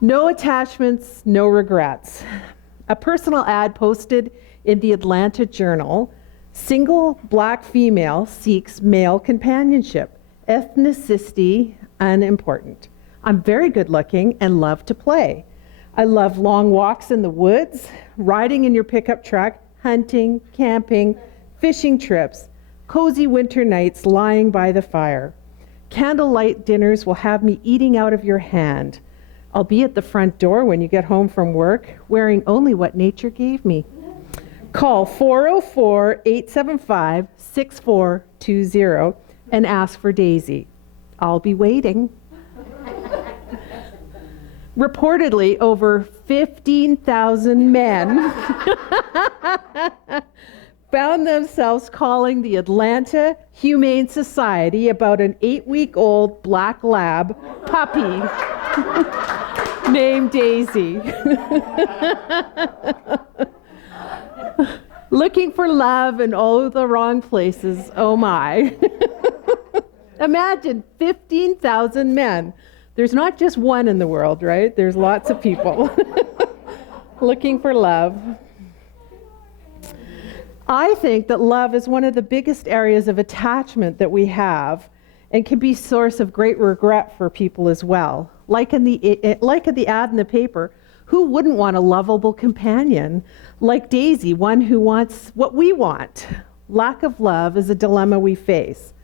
No attachments, no regrets. A personal ad posted in the Atlanta Journal. Single black female seeks male companionship. Ethnicity unimportant. I'm very good looking and love to play. I love long walks in the woods, riding in your pickup truck, hunting, camping, fishing trips, cozy winter nights lying by the fire. Candlelight dinners will have me eating out of your hand. I'll be at the front door when you get home from work, wearing only what nature gave me. Call 404-875-6420 and ask for Daisy. I'll be waiting. Reportedly, over 15,000 men found themselves calling the Atlanta Humane Society about an 8-week-old black lab puppy named Daisy. Looking for love in all the wrong places, oh my. Imagine 15,000 men. There's not just one in the world, right? There's lots of people looking for love. I think that love is one of the biggest areas of attachment that we have and can be a source of great regret for people as well. Like in the ad in the paper, who wouldn't want a lovable companion? Like Daisy, one who wants what we want. Lack of love is a dilemma we face.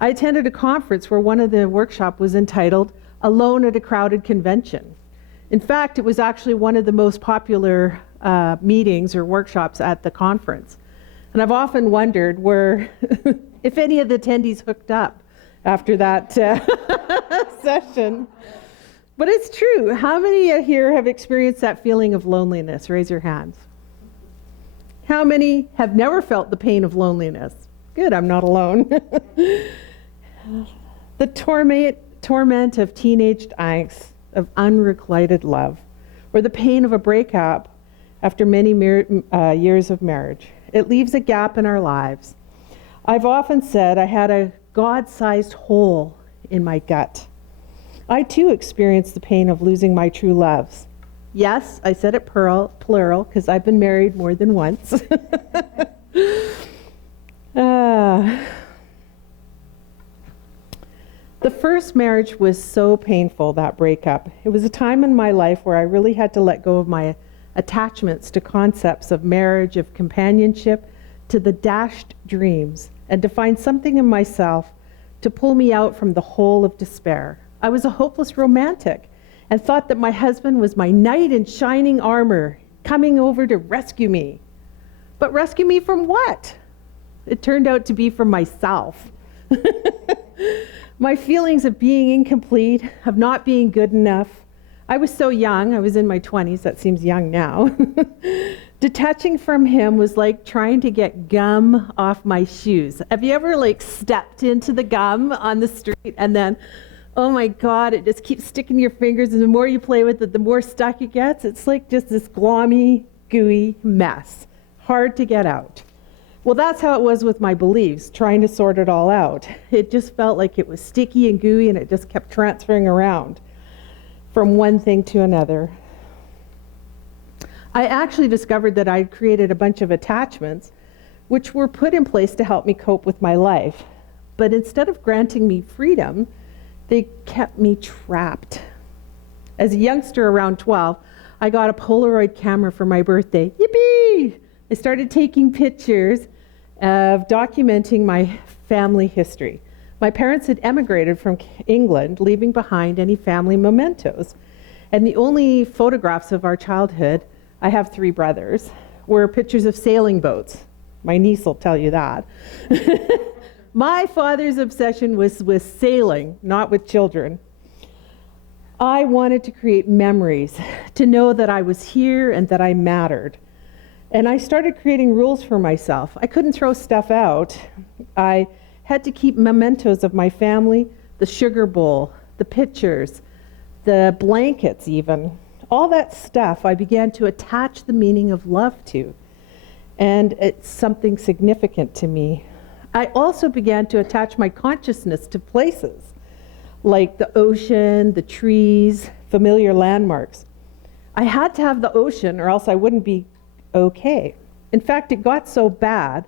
I attended a conference where one of the workshop was entitled Alone at a Crowded Convention. In fact, it was actually one of the most popular meetings or workshops at the conference. And I've often wondered if any of the attendees hooked up after that session. But it's true. How many here have experienced that feeling of loneliness? Raise your hands. How many have never felt the pain of loneliness? Good, I'm not alone. The torment of teenage angst, of unrequited love, or the pain of a breakup after many years of marriage. It leaves a gap in our lives. I've often said I had a God-sized hole in my gut. I too experienced the pain of losing my true loves. Yes, I said it plural because I've been married more than once. The first marriage was so painful, that breakup. It was a time in my life where I really had to let go of my attachments to concepts of marriage, of companionship, to the dashed dreams, and to find something in myself to pull me out from the hole of despair. I was a hopeless romantic and thought that my husband was my knight in shining armor, coming over to rescue me. But rescue me from what? It turned out to be from myself. My feelings of being incomplete, of not being good enough. I was so young, I was in my 20s, that seems young now. Detaching from him was like trying to get gum off my shoes. Have you ever stepped into the gum on the street and then, oh my God, it just keeps sticking your fingers, and the more you play with it, the more stuck it gets? It's like just this glommy, gooey mess. Hard to get out. Well, that's how it was with my beliefs, trying to sort it all out. It just felt like it was sticky and gooey, and it just kept transferring around from one thing to another. I actually discovered that I'd created a bunch of attachments which were put in place to help me cope with my life. But instead of granting me freedom, they kept me trapped. As a youngster around 12, I got a Polaroid camera for my birthday. Yippee! I started taking pictures of documenting my family history. My parents had emigrated from England, leaving behind any family mementos. And the only photographs of our childhood, I have 3 brothers, were pictures of sailing boats. My niece will tell you that. My father's obsession was with sailing, not with children. I wanted to create memories, to know that I was here and that I mattered. And I started creating rules for myself. I couldn't throw stuff out. I had to keep mementos of my family, the sugar bowl, the pictures, the blankets even. All that stuff I began to attach the meaning of love to. And it's something significant to me. I also began to attach my consciousness to places like the ocean, the trees, familiar landmarks. I had to have the ocean or else I wouldn't be okay. In fact, it got so bad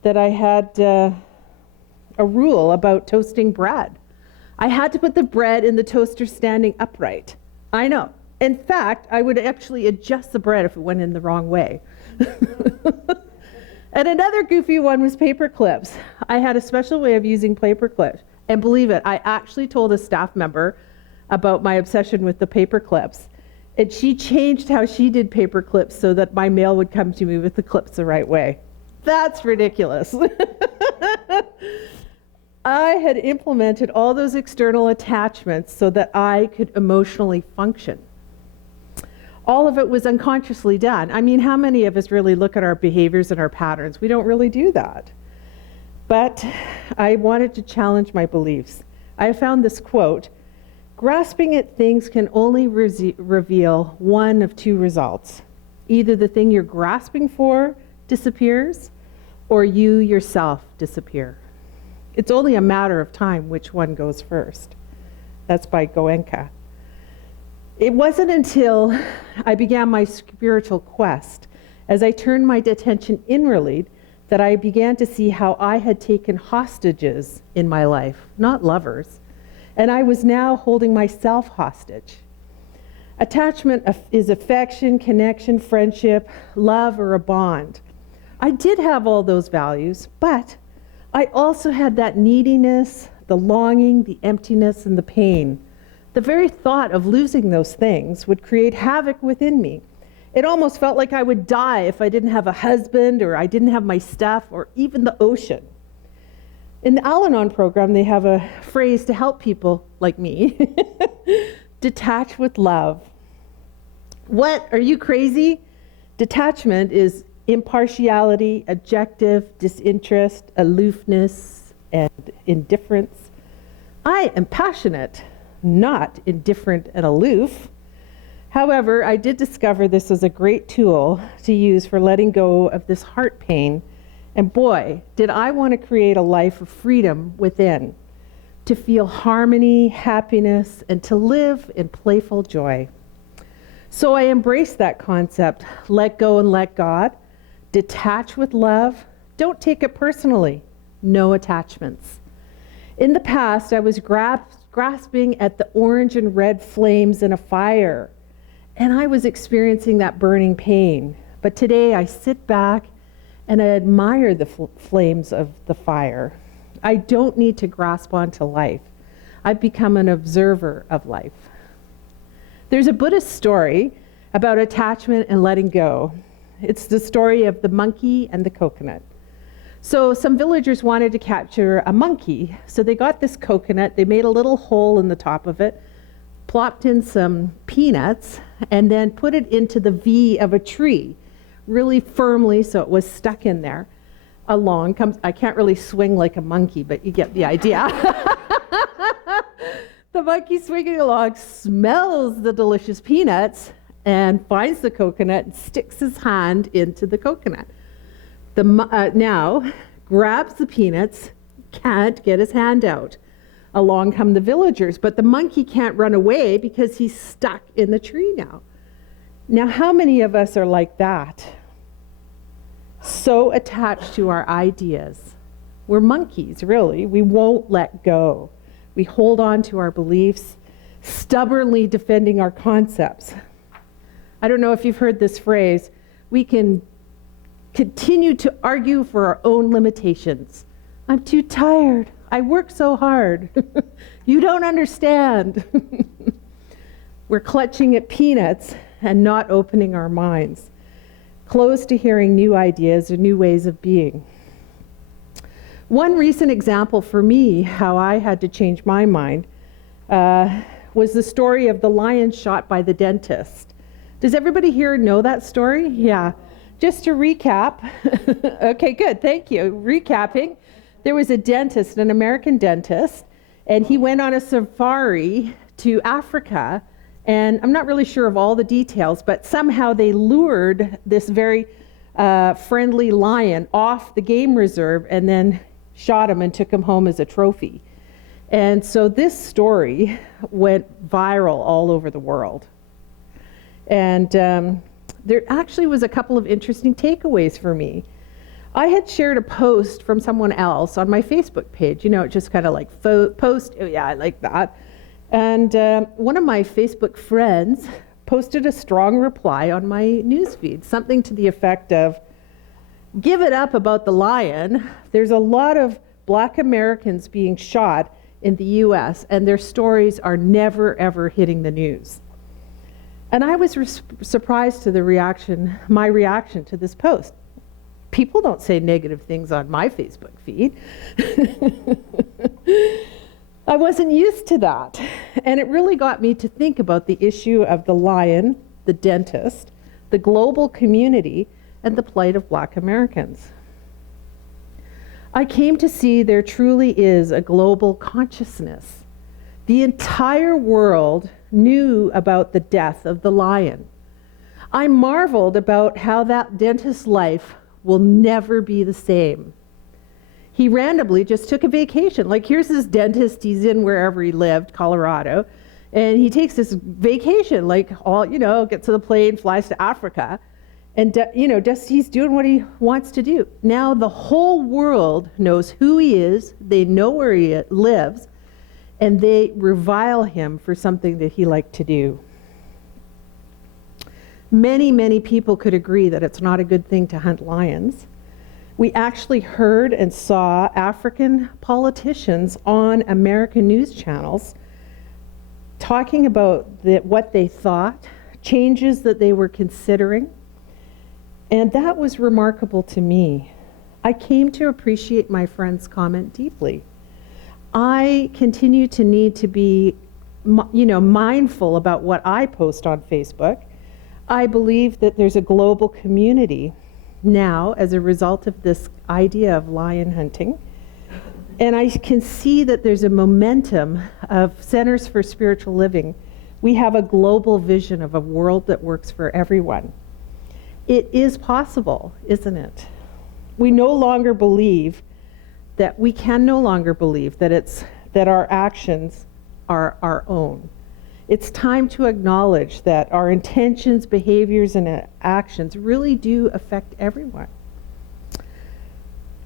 that I had a rule about toasting bread. I had to put the bread in the toaster standing upright. I know. In fact, I would actually adjust the bread if it went in the wrong way. And another goofy one was paper clips. I had a special way of using paper clips. And believe it, I actually told a staff member about my obsession with the paper clips. And she changed how she did paper clips so that my mail would come to me with the clips the right way. That's ridiculous. I had implemented all those external attachments so that I could emotionally function. All of it was unconsciously done. I mean, how many of us really look at our behaviors and our patterns? We don't really do that. But I wanted to challenge my beliefs. I found this quote, grasping at things can only reveal one of two results. Either the thing you're grasping for disappears, or you yourself disappear. It's only a matter of time which one goes first. That's by Goenka. It wasn't until I began my spiritual quest, as I turned my attention inwardly, that I began to see how I had taken hostages in my life, not lovers, and I was now holding myself hostage. Attachment is affection, connection, friendship, love, or a bond. I did have all those values, but I also had that neediness, the longing, the emptiness, and the pain. The very thought of losing those things would create havoc within me. It almost felt like I would die if I didn't have a husband, or I didn't have my stuff, or even the ocean. In the Al-Anon program, they have a phrase to help people like me, detach with love. What? Are you crazy? Detachment is impartiality, objective, disinterest, aloofness, and indifference. I am passionate, not indifferent and aloof. However, I did discover this was a great tool to use for letting go of this heart pain. And boy, did I want to create a life of freedom within, to feel harmony, happiness, and to live in playful joy. So I embraced that concept, let go and let God, detach with love, don't take it personally, no attachments. In the past, I was grasping at the orange and red flames in a fire, and I was experiencing that burning pain. But today I sit back and I admire the flames of the fire. I don't need to grasp onto life. I've become an observer of life. There's a Buddhist story about attachment and letting go. It's the story of the monkey and the coconut. So some villagers wanted to capture a monkey. So they got this coconut, they made a little hole in the top of it, plopped in some peanuts, and then put it into the V of a tree, really firmly so it was stuck in there. Along comes, I can't really swing like a monkey, but you get the idea. The monkey swinging along smells the delicious peanuts and finds the coconut and sticks his hand into the coconut. Now grabs the peanuts, can't get his hand out. Along come the villagers, but the monkey can't run away because he's stuck in the tree now. Now, how many of us are like that? So attached to our ideas. We're monkeys, really. We won't let go. We hold on to our beliefs, stubbornly defending our concepts. I don't know if you've heard this phrase, we can continue to argue for our own limitations. I'm too tired. I work so hard. You don't understand. We're clutching at peanuts and not opening our minds, closed to hearing new ideas or new ways of being. One recent example for me, how I had to change my mind, was the story of the lion shot by the dentist. Does everybody here know that story? Yeah. Just to recap, okay, good, thank you. Recapping, there was a dentist, an American dentist, and he went on a safari to Africa, and I'm not really sure of all the details, but somehow they lured this very friendly lion off the game reserve and then shot him and took him home as a trophy. And so this story went viral all over the world. And there actually was a couple of interesting takeaways for me. I had shared a post from someone else on my Facebook page, just kind of like post, oh yeah, I like that. And one of my Facebook friends posted a strong reply on my newsfeed, something to the effect of, "Give it up about the lion. There's a lot of Black Americans being shot in the US, and their stories are never ever hitting the news." And I was surprised to my reaction to this post. People don't say negative things on my Facebook feed. I wasn't used to that. And it really got me to think about the issue of the lion, the dentist, the global community, and the plight of Black Americans. I came to see there truly is a global consciousness. The entire world knew about the death of the lion. I marveled about how that dentist's life will never be the same. He randomly just took a vacation. Like, here's this dentist, he's in wherever he lived, Colorado, and he takes this vacation, gets to the plane, flies to Africa, and he's doing what he wants to do. Now the whole world knows who he is, they know where he lives, and they revile him for something that he liked to do. Many, many people could agree that it's not a good thing to hunt lions. We actually heard and saw African politicians on American news channels talking about what they thought, changes that they were considering, and that was remarkable to me. I came to appreciate my friend's comment deeply. I continue to need to be, mindful about what I post on Facebook. I believe that there's a global community now as a result of this idea of lion hunting. And I can see that there's a momentum of Centers for Spiritual Living. We have a global vision of a world that works for everyone. It is possible, isn't it? We can no longer believe that our actions are our own. It's time to acknowledge that our intentions, behaviors, and actions really do affect everyone.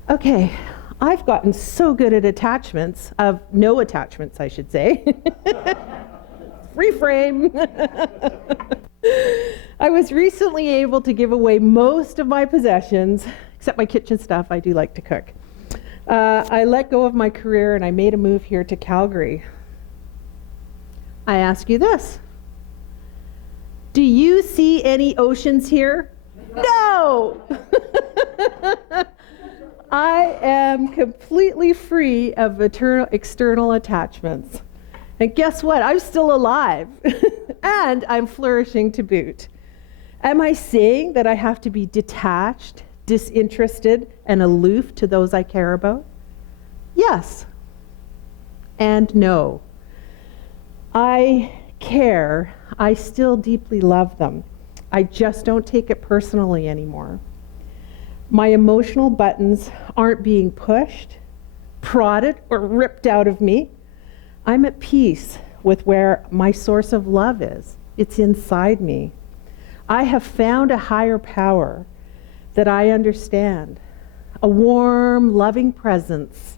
Okay, I've gotten so good at no attachments, I should say. Reframe. I was recently able to give away most of my possessions, except my kitchen stuff. I do like to cook. I let go of my career and I made a move here to Calgary. I ask you this. Do you see any oceans here? No! I am completely free of external attachments. And guess what? I'm still alive. And I'm flourishing to boot. Am I saying that I have to be detached, disinterested, and aloof to those I care about? Yes. And no. I care. I still deeply love them. I just don't take it personally anymore. My emotional buttons aren't being pushed, prodded, or ripped out of me. I'm at peace with where my source of love is. It's inside me. I have found a higher power that I understand, a warm, loving presence,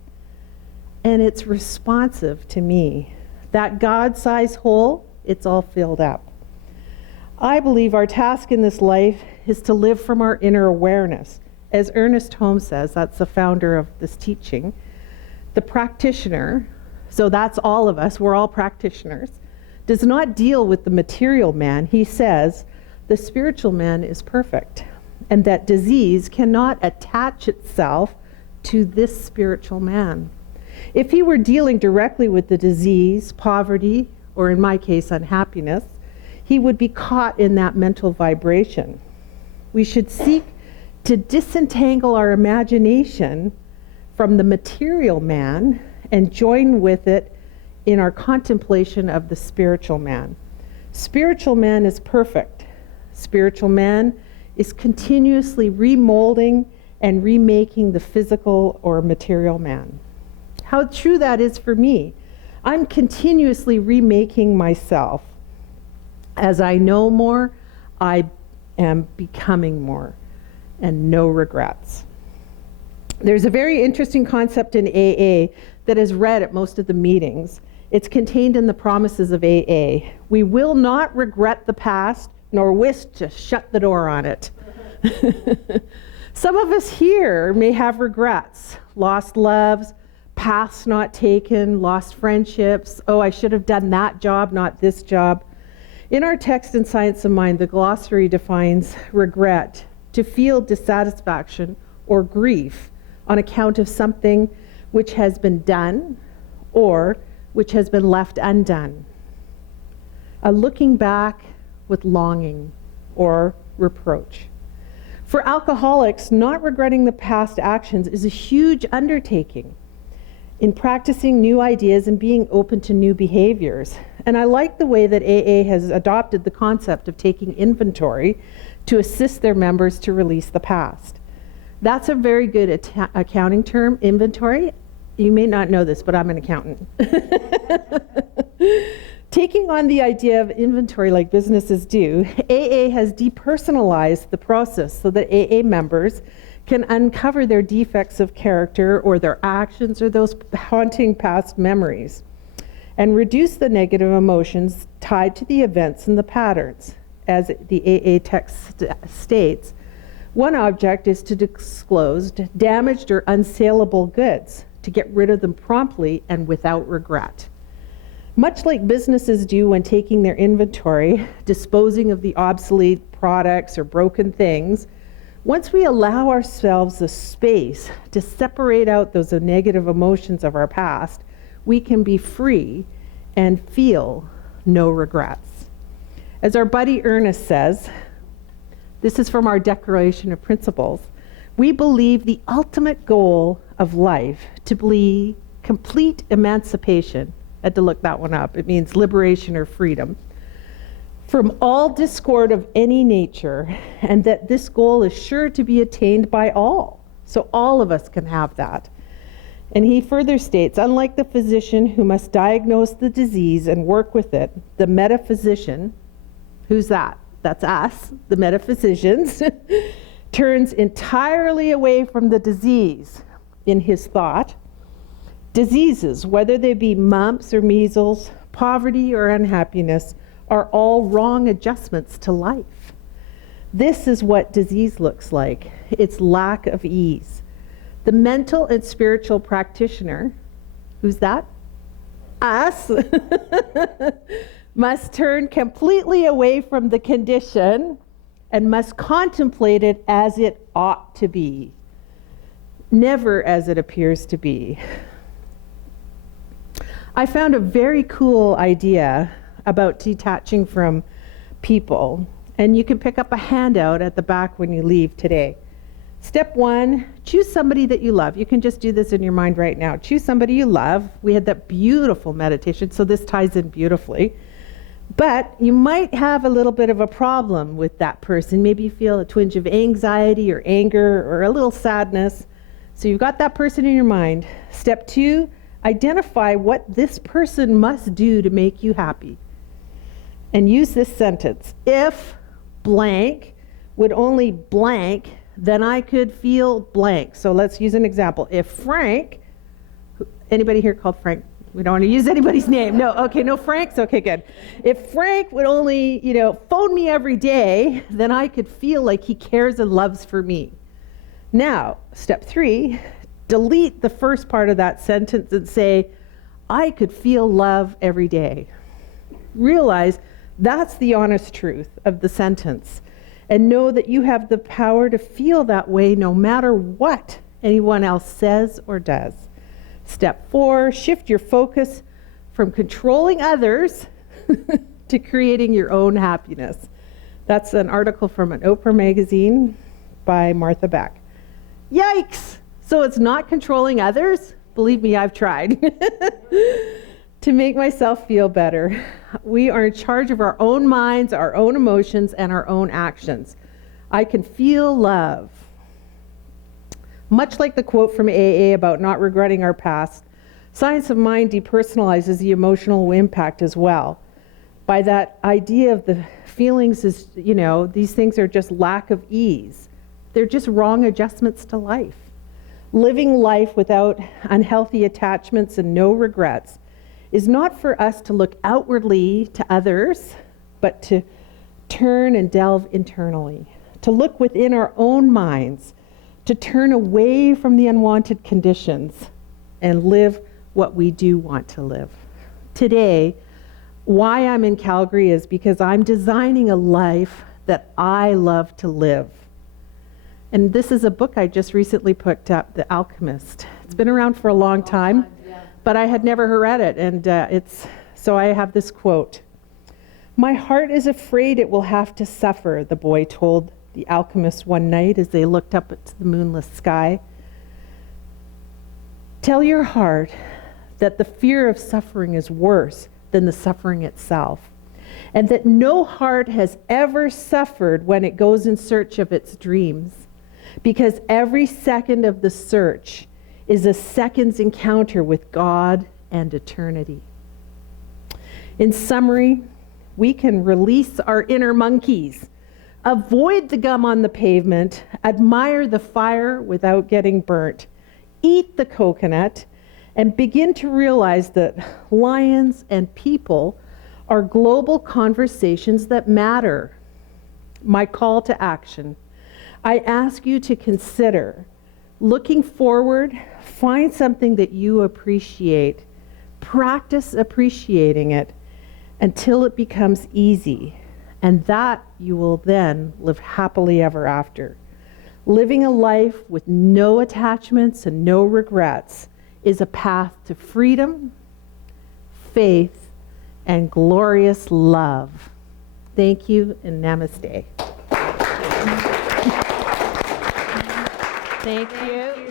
and it's responsive to me. That God-sized hole, it's all filled up. I believe our task in this life is to live from our inner awareness. As Ernest Holmes says, that's the founder of this teaching, the practitioner, so that's all of us, we're all practitioners, does not deal with the material man. He says the spiritual man is perfect, and that disease cannot attach itself to this spiritual man. If he were dealing directly with the disease, poverty, or in my case, unhappiness, he would be caught in that mental vibration. We should seek to disentangle our imagination from the material man and join with it in our contemplation of the spiritual man. Spiritual man is perfect. Spiritual man is continuously remolding and remaking the physical or material man. How true that is for me. I'm continuously remaking myself. As I know more, I am becoming more, and no regrets. There's a very interesting concept in AA that is read at most of the meetings. It's contained in the promises of AA. We will not regret the past, nor wish to shut the door on it. Some of us here may have regrets, lost loves, paths not taken, lost friendships. Oh, I should have done that job, not this job. In our text in Science of Mind, the glossary defines regret to feel dissatisfaction or grief on account of something which has been done or which has been left undone. A looking back with longing or reproach. For alcoholics, not regretting the past actions is a huge undertaking in practicing new ideas and being open to new behaviors. And I like the way that AA has adopted the concept of taking inventory to assist their members to release the past. That's a very good accounting term, inventory. You may not know this, but I'm an accountant. Taking on the idea of inventory like businesses do, AA has depersonalized the process so that AA members can uncover their defects of character or their actions or those haunting past memories and reduce the negative emotions tied to the events and the patterns. As the AA text states, one object is to disclose damaged or unsaleable goods, to get rid of them promptly and without regret. Much like businesses do when taking their inventory, disposing of the obsolete products or broken things, once we allow ourselves the space to separate out those negative emotions of our past, we can be free and feel no regrets. As our buddy Ernest says, this is from our Declaration of Principles, we believe the ultimate goal of life to be complete emancipation. I had to look that one up. It means liberation or freedom from all discord of any nature, and that this goal is sure to be attained by all. So all of us can have that. And he further states, unlike the physician who must diagnose the disease and work with it, the metaphysician, who's that? That's us, the metaphysicians, turns entirely away from the disease in his thought. Diseases, whether they be mumps or measles, poverty or unhappiness, are all wrong adjustments to life. This is what disease looks like. It's lack of ease. The mental and spiritual practitioner, who's that? Us, must turn completely away from the condition and must contemplate it as it ought to be, never as it appears to be. I found a very cool idea about detaching from people, and you can pick up a handout at the back when you leave today. Step 1, choose somebody that you love. You can just do this in your mind right now. Choose somebody you love. We had that beautiful meditation, so this ties in beautifully. But you might have a little bit of a problem with that person. Maybe you feel a twinge of anxiety or anger or a little sadness. So you've got that person in your mind. Step 2, identify what this person must do to make you happy. And use this sentence. If blank would only blank, then I could feel blank. So let's use an example. If Frank, anybody here called Frank? We don't want to use anybody's name. No, okay, no Franks? Okay, good. If Frank would only, phone me every day, then I could feel like he cares and loves for me. Now, step 3, delete the first part of that sentence and say, I could feel love every day. Realize that's the honest truth of the sentence. And know that you have the power to feel that way no matter what anyone else says or does. Step 4, shift your focus from controlling others to creating your own happiness. That's an article from an Oprah magazine by Martha Beck. Yikes! So it's not controlling others? Believe me, I've tried. To make myself feel better. We are in charge of our own minds, our own emotions, and our own actions. I can feel love. Much like the quote from AA about not regretting our past, Science of mind depersonalizes the emotional impact as well. By that idea of the feelings is, these things are just lack of ease. They're just wrong adjustments to life. Living life without unhealthy attachments and no regrets is not for us to look outwardly to others, but to turn and delve internally, to look within our own minds, to turn away from the unwanted conditions and live what we do want to live. Today, why I'm in Calgary is because I'm designing a life that I love to live. And this is a book I just recently picked up, The Alchemist. It's been around for a long time, but I had never read it. And so I have this quote. "My heart is afraid it will have to suffer," the boy told the alchemist one night as they looked up at the moonless sky. "Tell your heart that the fear of suffering is worse than the suffering itself, and that no heart has ever suffered when it goes in search of its dreams, because every second of the search is a second's encounter with God and eternity." In summary, we can release our inner monkeys, avoid the gum on the pavement, admire the fire without getting burnt, eat the coconut, and begin to realize that lions and people are global conversations that matter. My call to action: I ask you to consider looking forward, find something that you appreciate, practice appreciating it until it becomes easy, and that you will then live happily ever after. Living a life with no attachments and no regrets is a path to freedom, faith, and glorious love. Thank you, and namaste. Thank you.